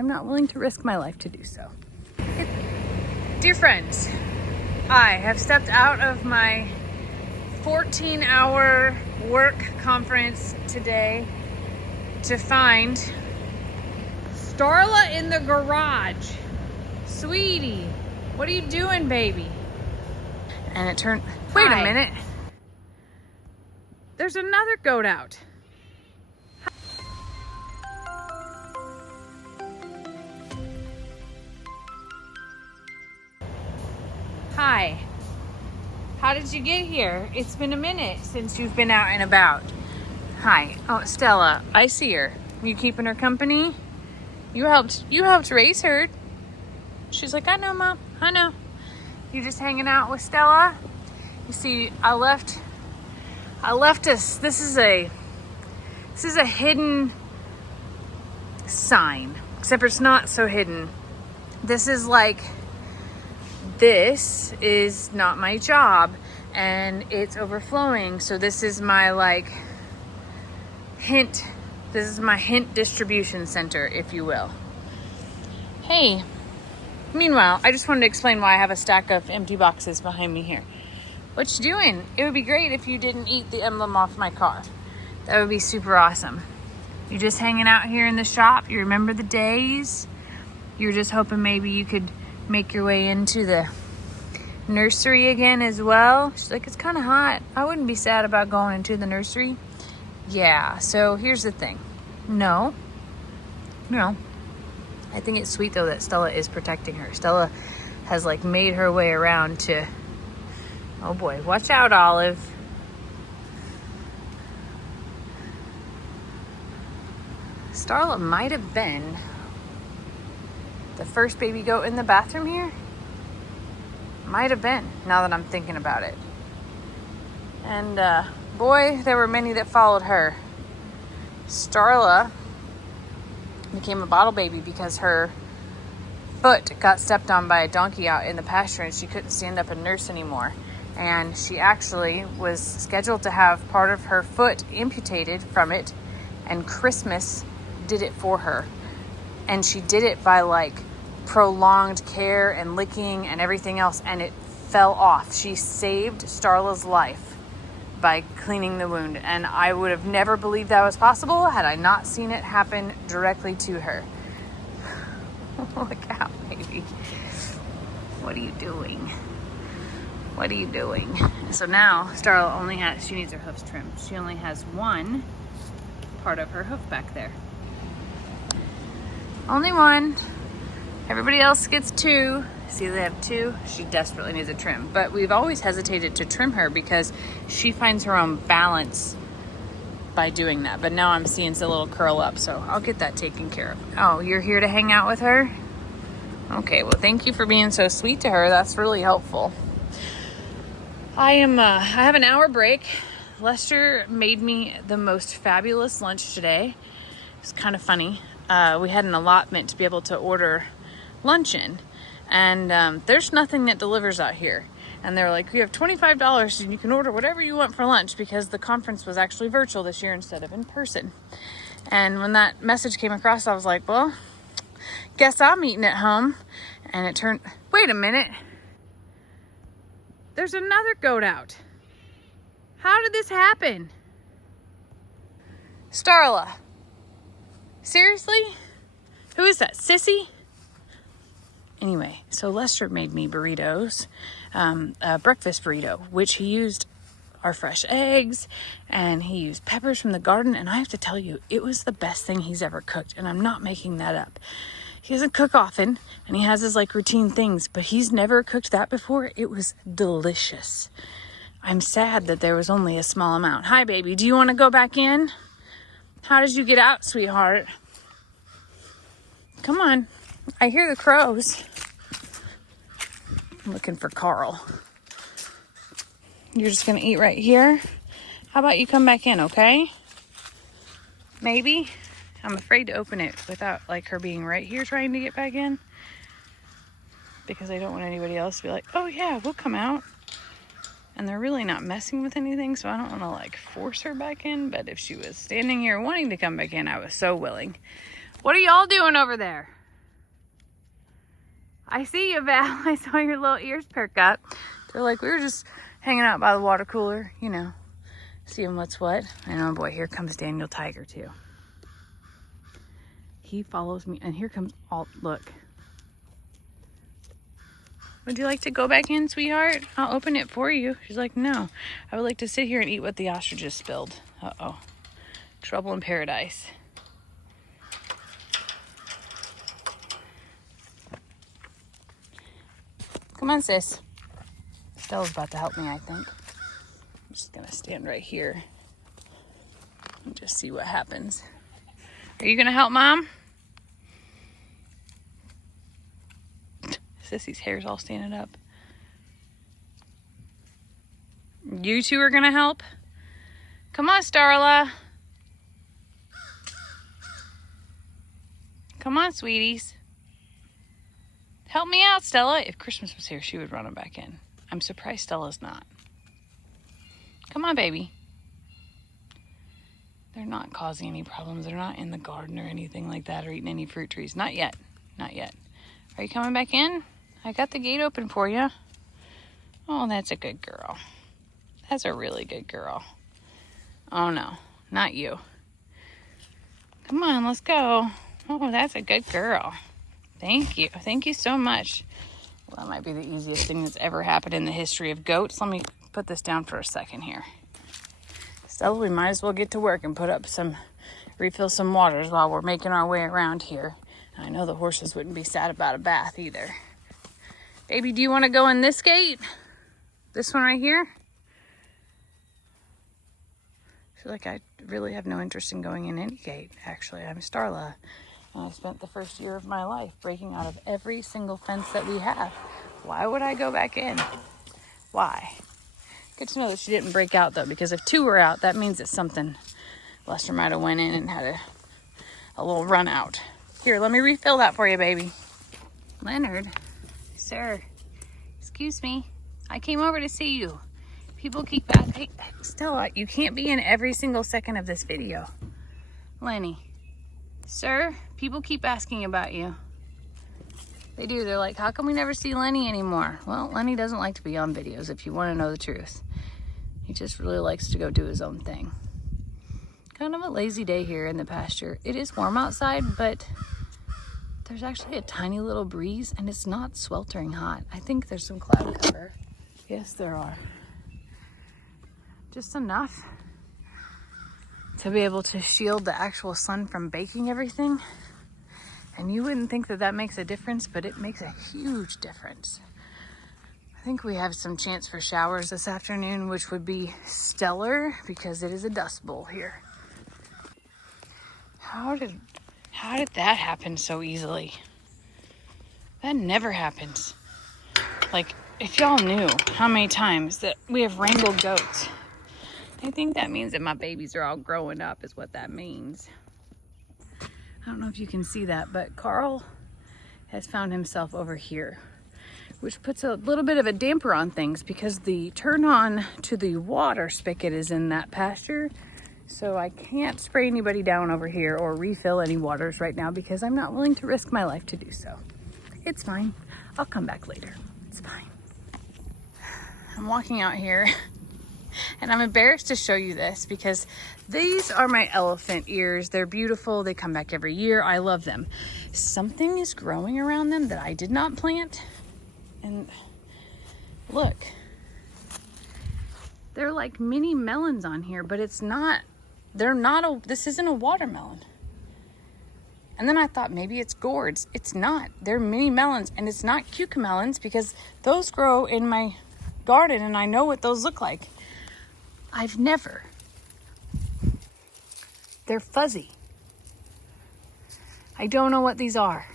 I'm not willing to risk my life to do so. Dear friends, I have stepped out of my 14-hour work conference today to find Starla in the garage. Sweetie, what are you doing, baby? And it turned, wait a minute. There's another goat out. Hi. How did you get here? It's been a minute since you've been out and about. Hi. Oh, Stella, I see her. You keeping her company? You helped raise her. She's like, I know, Mom. I know. You just hanging out with Stella? You see, I left us. This is a hidden sign, except it's not so hidden. This is not my job, and it's overflowing. So this is my hint. This is my hint distribution center, if you will. Hey. Meanwhile, I just wanted to explain why I have a stack of empty boxes behind me here. What you doing? It would be great if you didn't eat the emblem off my car. That would be super awesome. You just hanging out here in the shop? You remember the days? You were just hoping maybe you could make your way into the nursery again as well? She's like, it's kind of hot. I wouldn't be sad about going into the nursery. Yeah, so here's the thing. No. I think it's sweet though that Stella is protecting her. Stella has made her way around to, oh boy, watch out, Olive. Starla might have been the first baby goat in the bathroom here. Might have been, now that I'm thinking about it. And boy, there were many that followed her. Starla became a bottle baby because her foot got stepped on by a donkey out in the pasture and she couldn't stand up and nurse anymore. And she actually was scheduled to have part of her foot amputated from it, and Christmas did it for her. And she did it by prolonged care and licking and everything else, and it fell off. She saved Starla's life by cleaning the wound, and I would have never believed that was possible had I not seen it happen directly to her. Look out, baby. What are you doing? What are you doing? So now Starla she needs her hoofs trimmed. She only has one part of her hoof back there. Only one. Everybody else gets two. See, they have two. She desperately needs a trim. But we've always hesitated to trim her because she finds her own balance by doing that. But now I'm seeing it's a little curl up, so I'll get that taken care of. Oh, you're here to hang out with her? Okay, well, thank you for being so sweet to her. That's really helpful. I have an hour break. Lester made me the most fabulous lunch today. It's kind of funny. We had an allotment to be able to order lunch in. And there's nothing that delivers out here. And they're like, you have $25 and you can order whatever you want for lunch, because the conference was actually virtual this year instead of in person. And when that message came across, I was like, well, guess I'm eating at home. And it turned, wait a minute. There's another goat out. How did this happen? Starla. Seriously? Who is that? Sissy? Anyway, so Lester made me burritos, a breakfast burrito, which he used our fresh eggs and he used peppers from the garden. And I have to tell you, it was the best thing he's ever cooked. And I'm not making that up. He doesn't cook often and he has his routine things, but he's never cooked that before. It was delicious. I'm sad that there was only a small amount. Hi, baby. Do you want to go back in? How did you get out, sweetheart? Come on. I hear the crows. I'm looking for Carl. You're just going to eat right here? How about you come back in, okay? Maybe? I'm afraid to open it without her being right here trying to get back in. Because I don't want anybody else to be like, oh yeah, we'll come out. And they're really not messing with anything, so I don't want to force her back in. But if she was standing here wanting to come back in, I was so willing. What are y'all doing over there? I see you, Val. I saw your little ears perk up. They're like, we were just hanging out by the water cooler, you know, seeing what's what. And oh boy, here comes Daniel Tiger too. He follows me, and here comes Alt. Look. Would you like to go back in, sweetheart? I'll open it for you. She's like, no. I would like to sit here and eat what the ostriches spilled. Uh-oh. Trouble in paradise. Come on, sis. Stella's about to help me, I think. I'm just gonna stand right here and just see what happens. Are you gonna help Mom? Sissy's hair's all standing up. You two are gonna help? Come on, Starla. Come on, sweeties. Help me out, Stella. If Christmas was here, she would run them back in. I'm surprised Stella's not. Come on, baby. They're not causing any problems. They're not in the garden or anything like that or eating any fruit trees. Not yet. Not yet. Are you coming back in? I got the gate open for you. Oh, that's a good girl. That's a really good girl. Oh, no. Not you. Come on, let's go. Oh, that's a good girl. Thank you. Thank you so much. Well, that might be the easiest thing that's ever happened in the history of goats. Let me put this down for a second here. Stella, we might as well get to work and refill some waters while we're making our way around here. And I know the horses wouldn't be sad about a bath either. Baby, do you want to go in this gate? This one right here? I feel like I really have no interest in going in any gate, actually. I'm Starla. And I spent the first year of my life breaking out of every single fence that we have. Why would I go back in? Why? Good to know that she didn't break out, though, because if two were out, that means it's something. Lester might have went in and had a little run out. Here, let me refill that for you, baby. Leonard, sir, excuse me. I came over to see you. People keep asking. Hey, Stella, you can't be in every single second of this video. Lenny, sir, people keep asking about you. They do. They're like, how come we never see Lenny anymore? Well, Lenny doesn't like to be on videos, if you want to know the truth. He just really likes to go do his own thing. Kind of a lazy day here in the pasture. It is warm outside, but there's actually a tiny little breeze, and it's not sweltering hot. I think there's some cloud cover. Yes, there are. Just enough to be able to shield the actual sun from baking everything. And you wouldn't think that makes a difference, but it makes a huge difference. I think we have some chance for showers this afternoon, which would be stellar because it is a dust bowl here. How did that happen so easily? That never happens. Like, if y'all knew how many times that we have wrangled goats, I think that means that my babies are all growing up is what that means. I don't know if you can see that, but Carl has found himself over here, which puts a little bit of a damper on things because the turn on to the water spigot is in that pasture. So I can't spray anybody down over here or refill any waters right now because I'm not willing to risk my life to do so. It's fine. I'll come back later. It's fine. I'm walking out here and I'm embarrassed to show you this because these are my elephant ears. They're beautiful. They come back every year. I love them. Something is growing around them that I did not plant. And look, they're like mini melons on here, but it's not, this isn't a watermelon. And then I thought maybe it's gourds. It's not. They're mini melons, and it's not cucamelons because those grow in my garden and I know what those look like. They're fuzzy. I don't know what these are.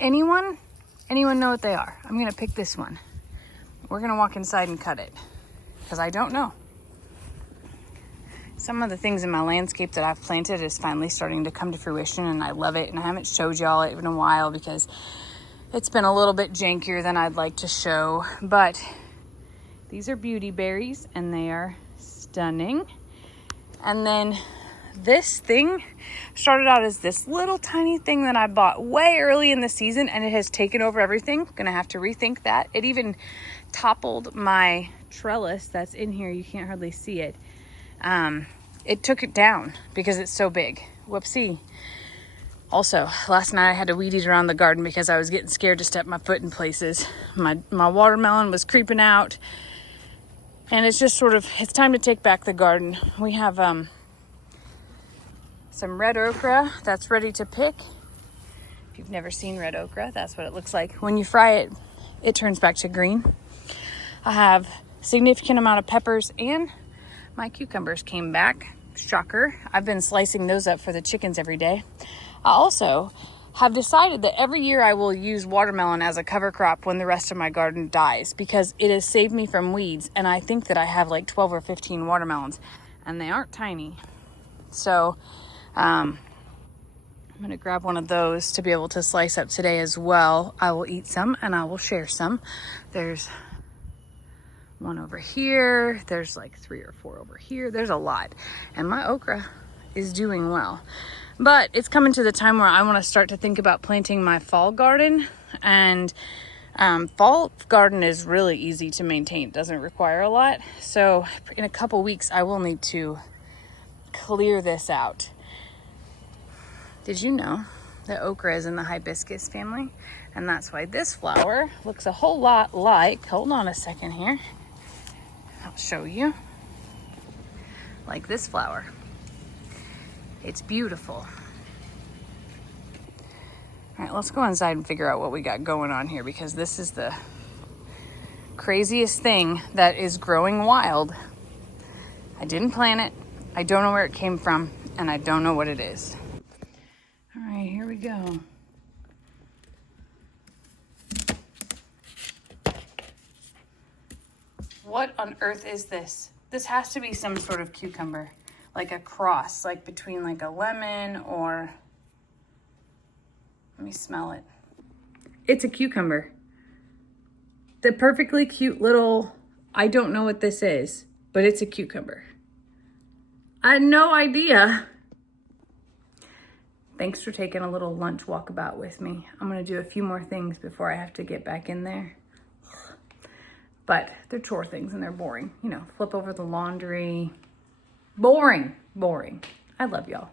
Anyone know what they are? I'm gonna pick this one. We're gonna walk inside and cut it because I don't know. Some of the things in my landscape that I've planted is finally starting to come to fruition and I love it. And I haven't showed y'all it in a while because it's been a little bit jankier than I'd like to show. But these are beauty berries and they are stunning. And then This thing started out as this little tiny thing that I bought way early in the season, and it has taken over everything. Gonna have to rethink that. It even toppled my trellis that's in here. You can't hardly see it. It took it down because it's so big. Whoopsie. Also, last night I had to weed eat around the garden because I was getting scared to step my foot in places. My watermelon was creeping out. And it's just sort of, it's time to take back the garden. We have some red okra that's ready to pick. If you've never seen red okra, that's what it looks like. When you fry it, it turns back to green. I have a significant amount of peppers, and my cucumbers came back. Shocker. I've been slicing those up for the chickens every day. I also have decided that every year I will use watermelon as a cover crop when the rest of my garden dies, because it has saved me from weeds. And I think that I have like 12 or 15 watermelons, and they aren't tiny. So I'm going to grab one of those to be able to slice up today as well. I will eat some and I will share some. There's one over here. There's like 3 or 4 over here. There's a lot. And my okra is doing well. But it's coming to the time where I want to start to think about planting my fall garden. And fall garden is really easy to maintain. It doesn't require a lot. So in a couple weeks, I will need to clear this out. Did you know that okra is in the hibiscus family? And that's why this flower looks a whole lot like, hold on a second here, I'll show you, like this flower. It's beautiful. All right, let's go inside and figure out what we got going on here, because this is the craziest thing that is growing wild. I didn't plant it. I don't know where it came from, and I don't know what it is. All right, here we go. What on earth is this? This has to be some sort of cucumber, like a cross, like between like a lemon or, let me smell it. It's a cucumber. The perfectly cute little, I don't know what this is, but it's a cucumber. I had no idea. Thanks for taking a little lunch walkabout with me. I'm gonna do a few more things before I have to get back in there. But they're chore things and they're boring. You know, flip over the laundry. Boring. I love y'all.